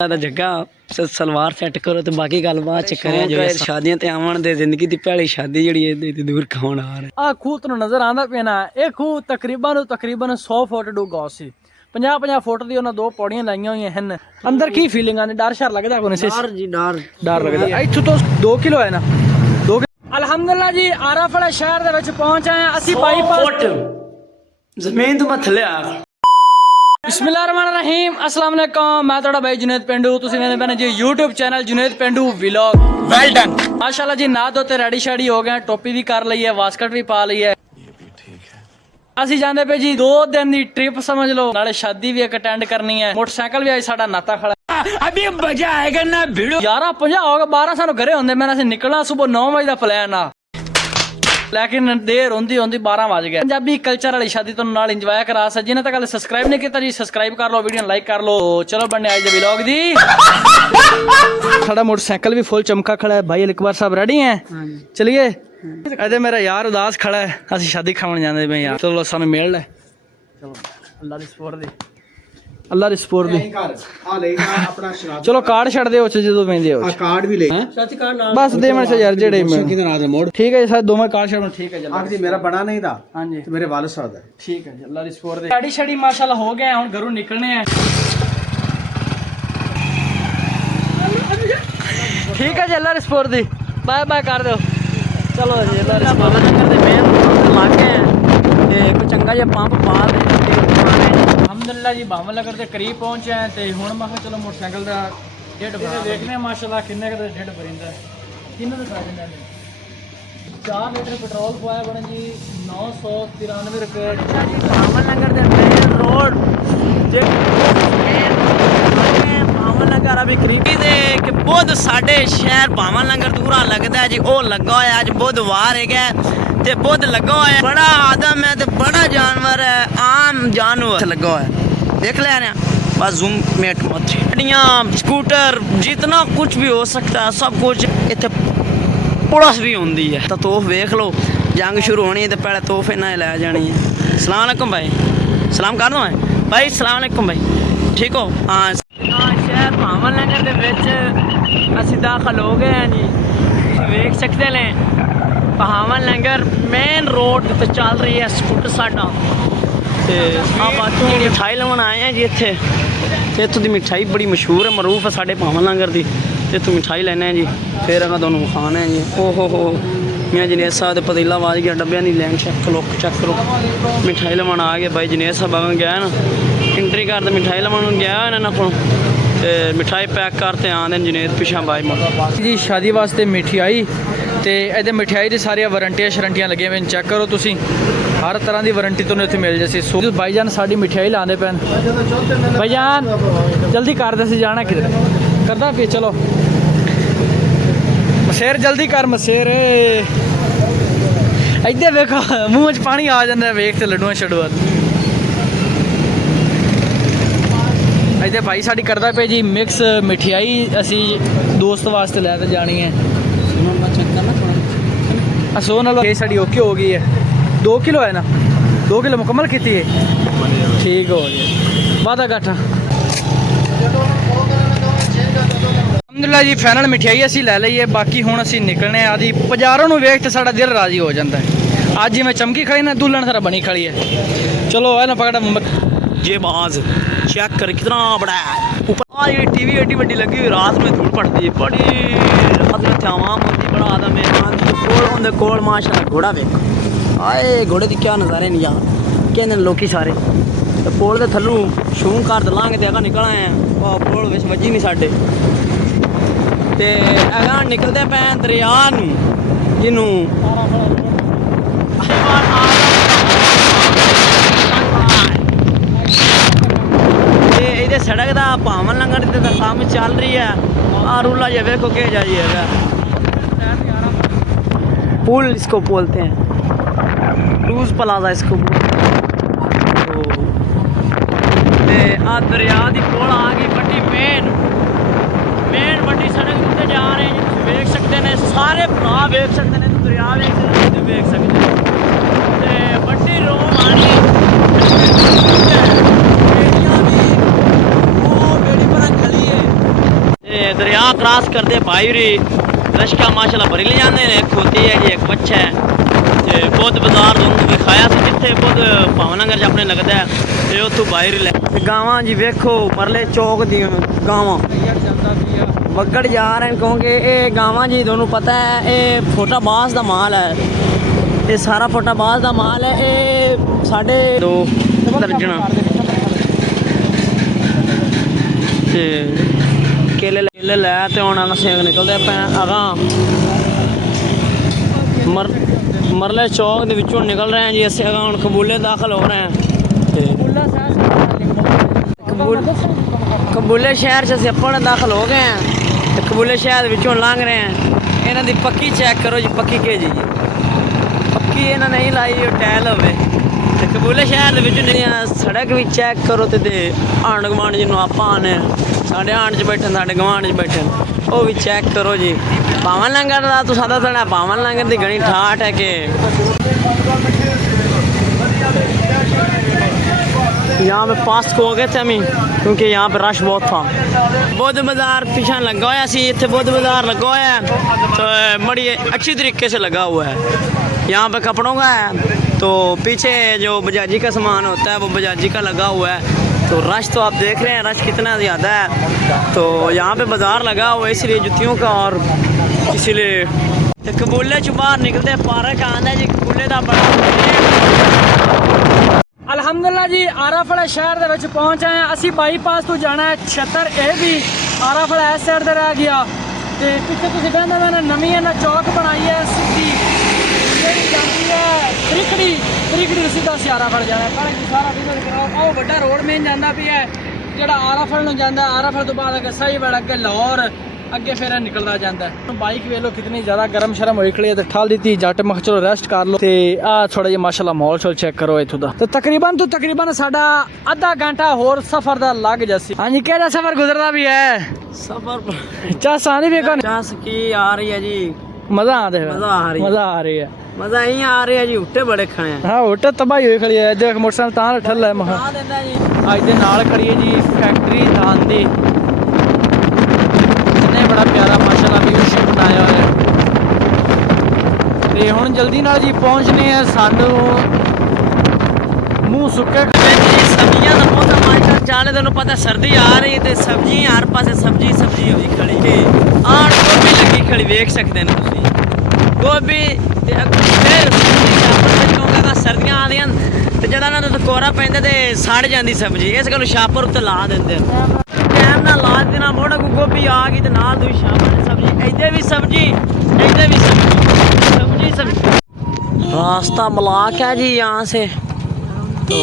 जगह सलवार सैट करो तो बाकी गल बात च करें जो शादियां ते आवन दे जिंदगी दी पहली शादी जड़ी है दूर कौन आ रहा आ खूह तू नजर आंदा पेना ये खूह तकरीबन 100 फुट डूंगा सी 50 फुट दी उन्हें 2 पौड़ियां लाइयां हुई हैं अंदर की फीलिंग आंदी डर शर लगदा कोनी सी डर लगदा इत्थों तो 2 किलो है ना 2 अल्हम्दुलिल्लाह जी आराफड़ा शहर दे विच पहुंच आए असि बाईपास जमीन तो मैं थले आ बिस्मिल्लाहिर्रहमानिर्रहीम अस्सलाम वालेकुम मैं थोड़ा भाई जुनेद पेंडू तुसी मेरे बने जी YouTube channel Junaid Pendu vlog well done माशाल्लाह जी ना धोते रेडी शेडी हो गए टोपी भी कर ली है वास्कट भी पा ली है असि जांदे पे जी 2 दिन की ट्रिप समझ लो नाले शादी भी एक अटेंड करनी है मोटरसाइकिल भी आज साडा नाता खड़ा अभी मजा आएगा ना भिड़ो 11:50 हो गए 12 सानू घरे होंदे मैंने निकलना सुबह 9 बजे का प्लान आ लेकिन देर होंदी 12 बज गए पंजाबी कल्चर वाली शादी तो नाल इंजॉय करा सा जिन्हें तक सब्सक्राइब नहीं किया जी सब्सक्राइब कर लो वीडियो लाइक कर लो चलो बनने आज दे व्लॉग दी साडा मोटरसाइकिल भी फुल चमका खड़ा है भाई अकबर साहब रेडी हैं चलिए अरे मेरा यार उदास खड़ा है असि शादी खावन जांदे पे यार चलो सानू मेल है चलो अल्लाह दी सपोर्ट दी अल्लाह दी सपोर्ट दी आ लेगा अपना शराब चलो कार्ड छड़ दे उच जदों वेंदे हो कार्ड भी ले साथी कार्ड नाल बस दे मन से यार जेड़े किधर आ मोड़ ठीक है सर दोवें कार्ड छड़ ठीक है आखिर मेरा बड़ा नहीं था हां जी तो मेरे वालिद साहब है ठीक है अल्लाह दी सपोर्ट दे गाड़ी छड़ी माशाल्लाह हो गए हुन घरों निकलने हैं ठीक है जी अल्लाह दी सपोर्ट दी बाय बाय कर दो चलो जी अल्लाह दी बाबा नगर दे मेन लागे ते कोई चंगा जिहा पंप पा दे अल्हम्दुलिल्लाह जी भावल नगर के करीब पहुंचे हैं तो हुण मैं चलो मोटरसाइकिल का डेढ़ देखने माशाल्लाह किन्ने का डेढ़ भरिंदा किन्ने का खा जांदा 4 लीटर पेट्रोल पवाया बने जी 993 रुपए भावल नगर दे मेन रोड जे भावल नगर अभी करीबी दे कि बुध साडे शहर भावल नगर दूरा लगदा जी ओ लगा होया अज बुधवार है ते बुध लगा हुआ है बड़ा आदम है तो बड़ा जानवर है आम जानवर लगा हुआ है देख ले ना बस जूम मेट मत गाड़ियाँ स्कूटर जितना कुछ भी हो सकता है सब कुछ इतने पुलिस भी होंगी है तो तोहफ वेख लो जंग शुरू होनी है तो पहले तोहफे ना लै जानी है सलाम अलैकुम भाई सलाम कर दो मैं भाई सलाम अलैकुम भाई ठीक हो हाँ शहर भावल नगर दे विच असीं दाखल हो गए हैं जी तुसीं वेख सकते हैं भावल नगर मेन रोड पे चल रही है स्कूटर साडा ते आप मिठाई लवन आए हैं जी इत्थे ते इत्थों दी मिठाई बड़ी मशहूर है मरूफ है साडे भावल नगर दी ते इत्थों मिठाई लैने हैं जी फिर अगर तुहानूं खाना है जी ओहो मियाँ जनेद साहब दे पतीला आवाज गया डब्बियां दी लैन चेक करो मिठाई लवन आ गए भाई जनेद साहब अगर गया ना एंट्री करते मिठाई लवन गया इन्हां कोल ते मिठाई पैक करते आंदे जनेद पिछा बाई मुड़ जी शादी वास्ते मिठाई ते इहदे मिठाई दी सारी वारंटियां शरंटियां लगे हुए चेक करो तुसी हर तरह की वारंटी तुहानूं इत्थे मिल जासी सो भाईजान साडी मिठाई लांदे पैन भाईजान जल्दी कर दे जाना किधर करदा पे चलो मसेर जल्दी कर मसेर इधर देखो मुँह च पानी आ जाता है वेख ते लड्डुआं छड़ुआ इधर भाई साडी करदा पे जी मिक्स मिठाई असी दोस्त वास्ते लैके जानी है सो नालों साड़ी ओके हो गई है 2 किलो है ना 2 किलो मुकम्मल की है ठीक हो गया वादा घाटा अलहमदुलिल्लाह जी फाइनल मिठाई असी लै ली है बाकी हुण असी निकलने आदि बाजारों नूं वेख ते साडा दिल राजी हो जाता है अज जिवें चमकी खड़ी ना दुल्हन सारा बनी खड़ी है चलो है ना पकड़ा ये बाज चेक कर कितना बड़ा है ऊपर ये टीवी एडी बड़ी लगी हुई रात में धूल पड़ती है बड़ी रात में आवाम होती बड़ा आदम है कोल होंदे कोल माशाल्लाह घोड़ा वेख आए घोड़े दी क्या नज़ारे नहीं यार कहने लोकी सारे तो पोल दे थल्लू शूं कर दलांगे ते अगा निकल आए हैं पोल विच वजी नहीं साडे ते अगा निकलदे पे दरिया नूं जिन्नू सड़क का भावल नगर का काम चल रही है आ रूला ये देखो के जाइएगा पुल इसको बोलते हैं लूज प्लाजा इसको बोलते आ दरिया की कोल आ गई बड़ी मेन बड़ी सड़क उत्ते जा रहे हैं देख सकते हैं सारे भरा देख सकते हैं दरिया देख सकते हैं बड़ी रोड आ गई दरिया क्रॉस करते भाई री रश्का माशाल्लाह भरी ले जाते हैं। एक खोती है जी, एक बच्चा है। ते बुद्ध बाजार दोनों दिखाया सी जिथे बुद्ध भावनगर च अपने लगता है ते उतों बाहर ले गावां जी वेखो परले चौक दी गावां बगड़ जा रहे हैं क्योंकि ये गावां जी दोनों पता है ये फोटाबाज दा माल है। ये सारा फोटाबाज दा माल है। ये साढ़े 2 दर्जन ते केले लै ते हुण असें निकलदे पे अगां मरले चौक दे विचों निकल रहे हैं जी। असें अगां हुण कबूले दाखिल हो रहे हैं ते कबूले शहर च असें अपने दाखिल हो गए हैं ते कबूले शहर विचों लंघ रहे हैं। इन्हां दी पक्की चेक करो जी, पक्की के जी पक्की इन्हां नहीं लाई टैल होवे ते कबूले शहर दे विचों सड़क भी चेक करो ते आंढ गुआंढ जिन्हों आपां आने साढ़े आंढ च बैठे साढ़े गुआंढ च बैठे वो भी चेक करो जी। पावन लंगर का तो सादा साढ़ा पावन लंगर की घनी ठाठ है कि यहाँ पे पास हो गए थे हम क्योंकि यहाँ पे रश बहुत था। बुद्ध बाजार पीछे लगा हुआ सी, इतने बुद्ध बाजार लगा हुआ है तो बड़ी अच्छी तरीके से लगा हुआ है। यहाँ पे कपड़ों का है तो पीछे जो बजाजी का सामान होता है वो बजाजी का लगा हुआ है। तो रश तो आप देख रहे हैं रश कितना ज़्यादा है। तो यहाँ पे बाज़ार लगा हुआ है इसलिए जुतियों का और इसीलिए तो कबूले च बाहर निकलते पार्क आंदा जी। कबूले का बड़ा अल्हम्दुलिल्लाह जी आराफड़ा शहर दे विच पहुंच आए हैं। असी बाईपास तो जाना है 76 ए भी आराफड़ा इस साइड ते रह गया ते पिछे तुसीं कहंदे मैंने नवीं इन्हां चौक बनाई है सिद्धी जेहड़ी जांदी है त्रिकड़ी सीधा आराफड़ जाना है। पहले सारा विजिट कराओ। आओ बड़ा रोड मेन जांदा पिया है जेहड़ा आराफड़ नूं जांदा। आराफड़ तो बाद अगे सही बड़ा अगे लाहौर अगे फिर निकलदा जांदा है। बाइक वेख लो कितनी ज़्यादा गर्म शर्म होई खड़ी है ते ठल दी जट मख चलो रेस्ट कर लो ते आ थोड़ा जिहा माशाल्लाह मॉल शॉल चेक करो इत्थों दा। तो तकरीबन साडा आधा घंटा होर सफर दा लग जासी। हाँ जी केड़ा सफर गुजरदा भी है सफर चास आंदी भी कोन चास की आ रही है जी। मजा आंदे मजा आ रही है मजा यही आ रही है जी। उट्टे बड़े खड़े हैं। हाँ उट्टे तबाही होई खड़ी है देख मोटरसाइकिल तां ठल है महा अज दे नाल खड़ी है जी फैक्ट्री धान दी। बड़ा प्यारा माशाल्लाह व्यूशिप बनाया हुआ है ते हुण जल्दी नाल जी पहुंचने हैं सानू मुंह सुक्के सब्जियां दा मौसम माशा चाले तेनों पता सर्दी आ रही ते सब्जी हर पासे सब्जी होई खड़ी ते आड़ गोभी लगी खड़ी वेख सकदे ने तुसीं गोभी ते क्योंकि सर्दियां आ दियां ते जड़ा ना कोरा पैंदा ते सड़ जांदी सब्जी इस गल्लों छापर उत्ते ला दिंदे टाइम ना ला देना मोड़ को गोभी आ गई तो नाल दूई छापर सब्जी इधर भी सब्जी रास्ता ब्लॉक है जी यहाँ से। तो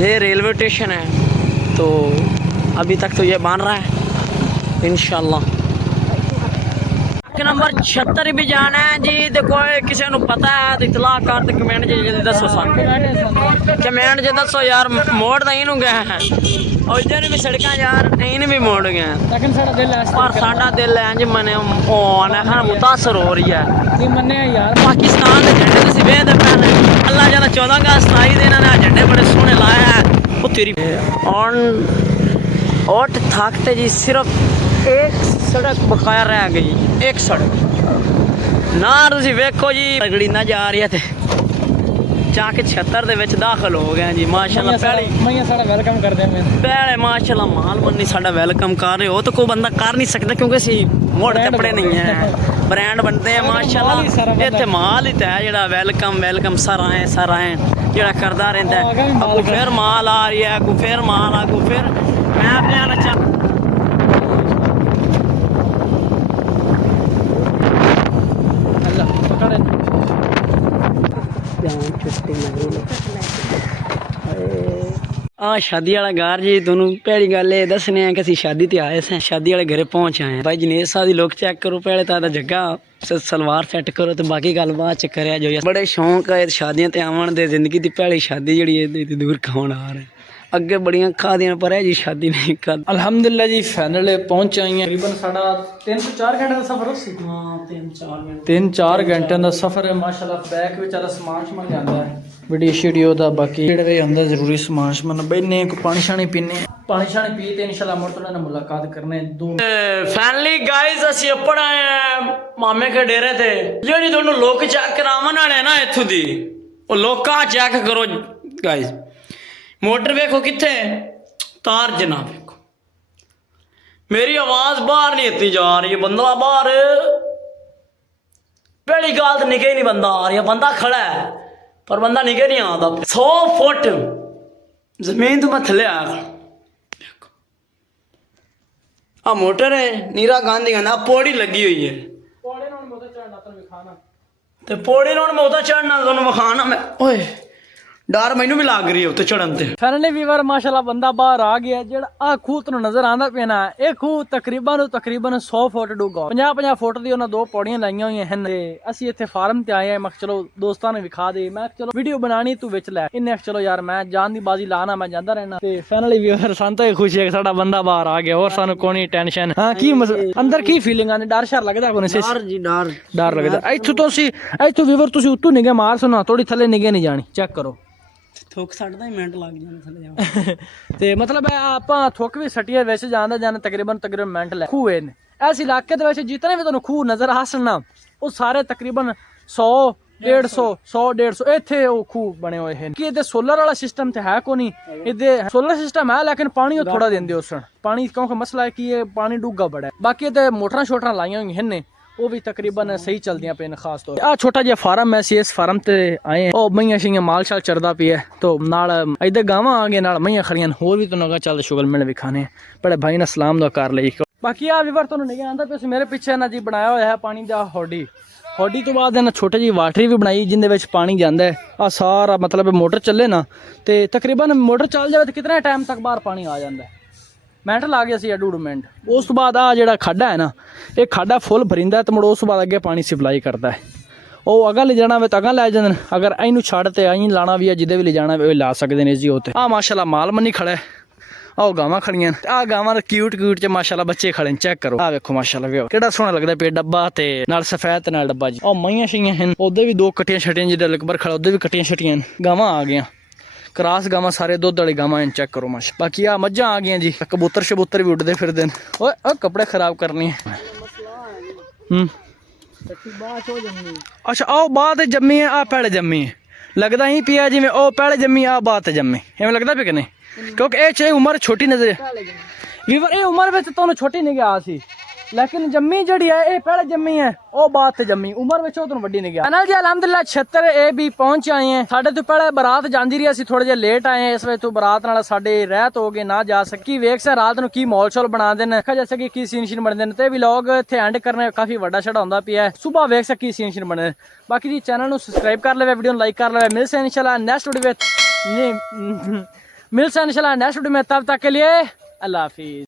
ये रेलवे स्टेशन है तो अभी तक तो ये बन रहा है इंशाल्लाह। नंबर 76 भी जाना है जी तो कोई किसी को पता है तो इतला कर तो कमेंट च दसो कमेंट च दसो यार मोड़ तो इन गए हैं और इधर भी सड़क यार इन भी मोड़ गए हैं पर साडा दिल है जी मने मुतासर हो रही है यार। पाकिस्तान के झंडे तो वेखते पे अल्लाह ज्यादा 14 अगस्त आई देना ने झंडे बड़े सोहने लाया है वो तेरी और थकते जी सिर्फ एक सड़क बकाया रह गई एक सड़क ना तुसी वेखो जी गड़ी ना जा रही है ते जाके 76 दे विच दाखिल हो गए जी माशाल्लाह। पहले साडा वेलकम कर दे पहले माशाल्लाह माल बन्नी साडा वेलकम कर रहे हो तो कोई बंदा कर नहीं सकता क्योंकि सी मोड़ कपड़े नहीं है ब्रांड बनते हैं माशाल्लाह। इत्थे माल ही तो है जेड़ा वेलकम सर आए जेड़ा करदा रहंदा है। अगू फिर माल आ रही है अगू फिर माल अगू फिर मैं अपने बच्चा शादी वाला घर जी दोनों पहली गल दसने कि असी शादी ते आए थे शादी वाले घरे पहुंच आए भाई जनेश साहब दी लुक चेक करो पहले तो जगह सलवार सेट करो तो बाकी गल बात च करें जो बड़े शौक है शादियां ते आवन दे जिंदगी दी पहली शादी जी दूर कौन आ रहे ਅੱਗੇ ਬੜੀਆਂ ਖਾਦੀਆਂ ਪਰ ਇਹ ਜੀ ਸ਼ਾਦੀ ਨਹੀਂ ਕਰ। ਅਲਹਮਦੁਲਿਲਾ ਜੀ ਫਾਈਨਲ ਪਹੁੰਚ ਆਈ ਹੈ। ਤਕਰੀਬਨ ਸਾਡਾ 3 ਤੋਂ 4 ਘੰਟੇ ਦਾ ਸਫ਼ਰ ਸੀ। ਹਾਂ 3-4 ਮਿੰਟ 3-4 ਘੰਟਿਆਂ ਦਾ ਸਫ਼ਰ ਹੈ ਮਾਸ਼ਾਅੱਲਾ। ਬੈਕ ਵਿੱਚ ਆਲਾ ਸਮਾਨ ਸ਼ਮਨ ਜਾਂਦਾ ਹੈ ਵੀਡੀਓ ਸ਼ੀਡੀਓ ਦਾ, ਬਾਕੀ ਜਿਹੜਾ ਵੀ ਹੁੰਦਾ ਜ਼ਰੂਰੀ ਸਮਾਨ ਸ਼ਮਨ। ਬੈਨੇ ਕੋ ਪਾਣੀ ਸ਼ਾਣੀ ਪੀਨੇ, ਪਾਣੀ ਸ਼ਾਣੀ ਪੀ ਤੇ ਇਨਸ਼ਾਅੱਲਾ ਮੁੜ ਤੋਂ ਨਾਲ ਮੁਲਾਕਾਤ ਕਰਨੇ ਦੋ। ਫਾਈਨਲੀ ਗਾਇਜ਼ ਅਸੀਂ ਅੱਪੜ ਆਏ ਆ ਮਾਮੇ ਕੇ ਡੇਰੇ ਤੇ। ਜਿਹੜੀ ਤੁਹਾਨੂੰ ਲੋਕ ਚੈੱਕ ਕਰਾਵਣ ਵਾਲੇ ਨਾ ਇੱਥੋਂ ਦੀ, ਉਹ ਲੋਕਾਂ ਚੈੱਕ ਕਰੋ ਗਾਇਜ਼। मोटर वेखो किथे तार जनाब वेखो। मेरी आवाज बाहर नहीं इतनी जा रही है। बंदा बाहर पहली गाल तो निके ही नहीं बंदा आ रही है। बंदा खड़ा है पर बंदा निके नहीं आता। 100 फुट जमीन तो मैं थले आया। आ मोटर है नीरा गांधी का पौड़ी लगी हुई है। पौड़ी मैं उदा चढ़ना तुम विखाना मैं। ओए ਡਰ ਮੈਨੂੰ ਵੀ ਲੱਗ ਰਹੀ ਹੈ ਉੱਤੇ ਚੜਨ ਤੇ। ਫਾਈਨਲੀ ਵੀਵਰ ਮਾਸ਼ਾਅੱਲਾ ਬੰਦਾ ਬਾਹਰ ਆ ਗਿਆ। ਜਿਹੜਾ ਆ ਖੂਹ ਤੁਹਾਨੂੰ ਨਜ਼ਰ ਆਂਦਾ ਪਿਆ ਨਾ, ਇਹ ਖੂਹ ਤਕਰੀਬਨ 100 ਫੁੱਟ ਡੂੰਘਾ। 50 ਫੁੱਟ ਦੀ ਉਹਨਾਂ 2 ਪੌੜੀਆਂ ਲਾਈਆਂ ਹੋਈਆਂ ਹਨ। ਤੇ ਅਸੀਂ ਇੱਥੇ ਫਾਰਮ ਤੇ ਆਏ ਆ। ਮੈਂ ਚਲੋ ਦੋਸਤਾਂ ਨੂੰ ਵਿਖਾ ਦੇ। ਮੈਂ ਚਲੋ ਵੀਡੀਓ ਬਣਾਣੀ ਤੂੰ ਵਿੱਚ ਲੈ। ਇਹਨੇ ਚਲੋ ਯਾਰ ਮੈਂ ਜਾਨ ਦੀ ਬਾਜ਼ੀ ਲਾਣਾ, ਮੈਂ ਜਾਂਦਾ ਰਹਿਣਾ। ਤੇ ਫਾਈਨਲੀ ਵੀਵਰ ਸਾਨੂੰ ਤਾਂ ਇਹ ਖੁਸ਼ੀ ਹੈ ਕਿ ਸਾਡਾ ਬੰਦਾ ਬਾਹਰ ਆ ਗਿਆ। ਹੋਰ ਸਾਨੂੰ ਕੋਈ ਟੈਨਸ਼ਨ। ਹਾਂ ਕੀ ਅੰਦਰ ਕੀ ਫੀਲਿੰਗ ਆਂਦੀ? ਡਰ ਸ਼ਰ ਲੱਗਦਾ ਕੋਈ ਨਹੀਂ? ਡਰ ਜੀ ਡਰ ਲੱਗਦਾ। ਇੱਥੋਂ ਵੀਵਰ ਤੁਸੀਂ ਉੱਤੋਂ ਨਿਗੇ ਮਾਰ ਸੁਣਾ, ਥੋੜੀ ਥੱਲੇ ਨਿਗੇ ਨਹੀਂ ਜਾਣੀ। ਚੈੱਕ ਕਰੋ। ਥੁੱਕ ਸੱਟਦਾ ਹੀ ਮਿੰਟ ਲੱਗ ਜਾਣੇ ਥੱਲੇ ਜਾਣ ਤੇ ਮਤਲਬ ਆਪਾਂ ਥੁੱਕ ਵੀ ਸੱਟੀਏ ਵੈਸੇ ਜਾਂਦਾ ਜਾਣ ਤਕਰੀਬਨ ਮਿੰਟ ਲੈ। ਖੂਹ ਨੇ ਇਸ ਇਲਾਕੇ ਦੇ ਵਿੱਚ ਜਿਤਨੇ ਵੀ ਤੁਹਾਨੂੰ ਖੂਹ ਨਜ਼ਰ ਆਸਣ ਨਾ, ਉਹ ਸਾਰੇ ਤਕਰੀਬਨ 100-150 ਇੱਥੇ ਉਹ ਖੂਹ ਬਣੇ ਹੋਏ ਹਨ। ਕਿ ਇਹਦੇ ਸੋਲਰ ਵਾਲਾ ਸਿਸਟਮ ਤੇ ਹੈ ਕੋਈ ਨਹੀਂ। ਇਹਦੇ ਸੋਲਰ ਸਿਸਟਮ ਹੈ ਲੇਕਿਨ ਪਾਣੀ ਉਹ ਥੋੜਾ ਦਿੰਦੇ ਉਸ ਪਾਣੀ, ਕਿਉਂਕਿ ਮਸਲਾ ਹੈ ਕਿ ਇਹ ਪਾਣੀ ਡੂੰਘਾ ਬੜਾ ਹੈ। ਬਾਕੀ ਇਹਦੇ ਮੋਟਰਾਂ ਸ਼ੋਟਰਾਂ ਲਾਈਆਂ ਹੋਈਆਂ ਹਨ, ਉਹ ਵੀ ਤਕਰੀਬਨ ਸਹੀ ਚੱਲਦੀਆਂ ਪਈਆਂ ਖਾਸ ਤੌਰ ਆ ਛੋਟਾ ਜਿਹਾ ਫਾਰਮ ਹੈ। ਅਸੀਂ ਇਸ ਫਾਰਮ ਤੇ ਆਏ। ਉਹ ਮਈਆਂ ਸ਼ੀਆਂ ਮਾਲ ਸ਼ਾਲ ਚਰਦਾ ਪਿਆ ਤੋ ਨਾਲ ਇੱਧਰ ਗਾਵਾਂ ਆ ਗਏ, ਨਾਲ ਮਈਆਂ ਖੜੀਆਂ। ਹੋਰ ਵੀ ਤੁਹਾਨੂੰ ਚੱਲ ਸ਼ੁਗਲ ਮਿਲ ਵਿਖਾਣੇ ਬੜੇ ਭਾਈ ਨਾਲ ਸਲਾਮ ਦਾ ਕਰ ਲਈ। ਬਾਕੀ ਆ ਵੀਵਰ ਤੁਹਾਨੂੰ ਨਹੀਂ ਆਂਦਾ ਪਿਆ ਮੇਰੇ ਪਿੱਛੇ ਨਾ ਜੀ ਬਣਾਇਆ ਹੋਇਆ ਹੈ ਪਾਣੀ ਦਾ ਹੌਡੀ। ਹੌਡੀ ਤੋਂ ਬਾਅਦ ਇਹਨਾਂ ਛੋਟੀ ਜਿਹੀ ਵਾਟਰੀ ਵੀ ਬਣਾਈ ਜਿੰਦੇ ਵਿੱਚ ਪਾਣੀ ਜਾਂਦਾ ਹੈ। ਆ ਸਾਰਾ ਮਤਲਬ ਮੋਟਰ ਚੱਲੇ ਨਾ ਤੇ ਤਕਰੀਬਨ ਮੋਟਰ ਚੱਲ ਜਾਵੇ ਤਾਂ ਕਿਤਨੇ ਟਾਈਮ ਤੱਕ ਬਾਹਰ ਪਾਣੀ ਆ ਜਾਂਦਾ ਹੈ? ਮਿੰਟ ਲਾ ਗਿਆ ਸੀ 1.5 ਮਿੰਟ। ਉਸ ਤੋਂ ਬਾਅਦ ਆ ਜਿਹੜਾ ਖਾਡਾ ਹੈ ਨਾ, ਇਹ ਖਾਡਾ ਫੁੱਲ ਭਰਿੰਦਾ ਤੇ ਮੁੜ ਉਸ ਤੋਂ ਬਾਅਦ ਅੱਗੇ ਪਾਣੀ ਸਪਲਾਈ ਕਰਦਾ ਹੈ। ਉਹ ਅਗਾਂ ਲੈ ਜਾਣਾ ਵੇ ਤਾਂ ਅਗਾਂ ਲੈ ਜਾਂਦੇ ਨੇ। ਅਗਰ ਇਹਨੂੰ ਛੱਡ ਤੇ ਆਈ ਲਾਣਾ ਵੀ ਹੈ, ਜਿਹਦੇ ਵੀ ਲੈ ਜਾਣਾ ਵੇ ਉਹ ਲਾ ਸਕਦੇ ਨੇ ਜੀ। ਉਹ ਤੇ ਆ ਮਾਸ਼ਾਅੱਲਾ ਮਾਲ ਮੰਨੀ ਖੜਾ ਹੈ। ਆਹ ਗਾਵਾਂ ਖੜੀਆਂ ਨੇ। ਆ ਗਾਵਾਂ ਕਿਊਟ ਚ ਮਾਸ਼ਾਅੱਲਾ ਬੱਚੇ ਖੜੇ ਨੇ। ਚੈੱਕ ਕਰੋ। ਆ ਵੇਖੋ ਮਾਸ਼ਾਅੱਲਾ ਵੇ ਕਿਹੜਾ ਸੋਹਣਾ ਲੱਗਦਾ ਪਿਆ ਡੱਬਾ ਤੇ ਨਾਲ ਸਫੈਦ ਤੇ ਨਾਲ ਡੱਬਾ ਜੀ। ਉਹ ਮਈਆਂ ਸ਼ੀਆਂ ਹਨ, ਉਹਦੇ ਵੀ 2 ਕੱਟੀਆਂ ਛਟੀਆਂ। ਜਿਹਦੇ ਲਕਬਰ ਖੜਾ ਉਹਦੇ ਵੀ ਕੱਟੀਆਂ ਛਟੀਆਂ। ਗਾਵਾਂ ਆ ਗਈਆਂ ਕਰਾਸ ਗਾਵਾਂ, ਸਾਰੇ ਦੁੱਧ ਵਾਲੀ ਗਾਵਾਂ। ਚੈੱਕ ਕਰੋ ਮਾਸ਼ਾ। ਬਾਕੀ ਆ ਮੱਝਾਂ ਆ ਗਈਆਂ ਜੀ। ਕਬੂਤਰ ਸ਼ਬੂਤਰ ਵੀ ਉੱਡਦੇ ਫਿਰਦੇ ਨੇ। ਓਏ ਕੱਪੜੇ ਖਰਾਬ ਕਰਨੇ ਹੈ। ਅੱਛਾ ਉਹ ਬਾਤ ਜੰਮੀ ਹੈ, ਆ ਪਹਿਲੇ ਜੰਮੀ ਹੈ। ਲੱਗਦਾ ਹੀ ਪਿਆ ਜਿਵੇਂ ਉਹ ਪਹਿਲੇ ਜੰਮੀ ਆ ਬਾਤ ਜੰਮੀ। ਐਵੇਂ ਲੱਗਦਾ ਪਿਆ ਕਿ ਨਹੀਂ? ਕਿਉਂਕਿ ਇਹ ਚ ਉਮਰ ਛੋਟੀ ਨਜ਼ਰ ਵੀਵਰ। ਇਹ ਉਮਰ ਵਿੱਚ ਤੁਹਾਨੂੰ ਛੋਟੀ ਨਹੀਂ ਗਿਆ ਸੀ, लेकिन जम्मी जड़ी है ये पहले जम्मी है, वो बात जम्मी उम्र में तो वड्डी नहीं गया। जी अलहमदुल्ला 76 ए भी पहुंच आए हैं। साढ़े तो पहले बारात जाती रही, असं थोड़े जे लेट आए हैं। इस वजह तो बारात नाल साडे रहत हो गए, ना जा सकी। वेख से रात की मॉल शॉल बना देन, जैसे कि की सीन शीन बनते हैं। भी लोग इतने एंड करने काफी वड्डा छड़ा होंदा पिया। सुबह वेख सकी सीन शीन बने। बाकी जी चैनल को सबसक्राइब कर ले, वीडियो लाइक कर ले। मिलते हैं इंशाल्लाह नेक्स्ट वीडियो में। तब तक के लिए अल्लाह हाफिज।